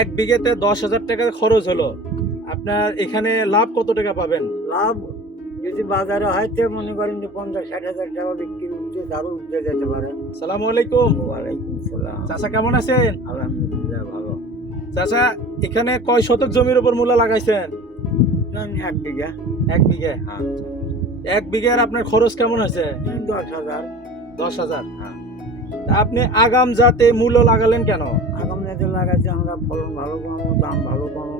এক বিঘেতে 10,000 টাকা খরচ হলো, আপনার এখানে লাভ কত টাকা পাবেন? লাভ যদি বাজারে হয়তো মনে করেন যে 50-60 হাজার টাকা বিক্রি উঠছে, আরো উঠতে যেতে পারে। সালামু আলাইকুম। ওয়ালাইকুম সালাম। চাচা কেমন আছেন? আলহামদুলিল্লাহ ভালো। চাচা এখানে কয় শতক জমির উপর মূলা লাগাইছেন? না, 1 বিঘা। 1 বিঘে। হ্যাঁ। 1 বিঘার আপনার খরচ কেমন হয়েছে? 10,000। 10,000। হ্যাঁ। তা আপনি আগাম জাতে মূলো লাগালেন কেন? আগাম যাতে লাগাচ্ছি আমরা, ফলন ভালো পাবো, দাম ভালো পাবো,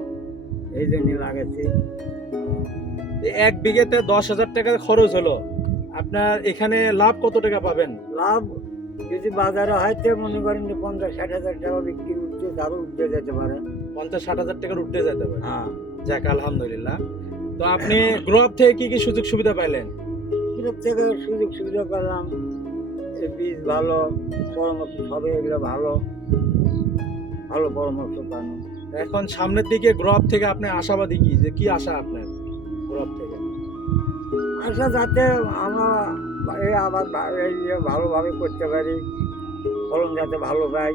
এই জন্য লাগাচ্ছি। 1 বিঘেতে 10,000 টাকা খরচ হলো, আপনার এখানে লাভ কত টাকা পাবেন? লাভ যদি বাজারে হয়তো মনে করেন যে 50-60 হাজার টাকা বিক্রি উঠছে, আরো উঠতে যেতে পারে। 50-60 হাজার টাকার উঠতে যেতে পারে। হ্যাঁ। যাক আলহামদুলিল্লাহ। তো আপনি গ্রুপ থেকে কি কি সুযোগ সুবিধা পাইলেন? এর থেকে সুযোগ সুবিধা পেলাম, এই বীজ ভালো, পরামর্শ সবে এগুলো ভালো ভালো পরামর্শ পানো। এখন সামনের দিকে গ্রুপ থেকে আপনি আশাবাদী কি, যে কি আশা আপনার গ্রুপ থেকে? আশা যাতে আমরা এই আবার এই ভালোভাবে করতে পারি, ফলন যাতে ভালো পাই,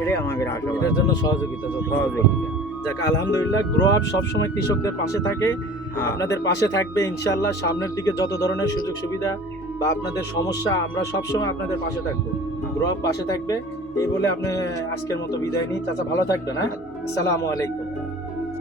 এটাই আমাদের আশা। এটার জন্য সহযোগিতা সহযোগিতা। যাক আলহামদুলিল্লাহ, গ্রুপ সবসময় কৃষকদের পাশে থাকে, হ্যাঁ। আপনাদের পাশে থাকবে ইনশাআল্লাহ। সামনের দিকে যত ধরনের সুযোগ সুবিধা বা আপনাদের সমস্যা, আমরা সবসময় আপনাদের পাশে থাকবো, গ্রুপ পাশে থাকবে। এই বলে আপনি আজকের মতো বিদায় নিই। চাচা ভালো থাকবেন। হ্যাঁ, আসসালামু আলাইকুম।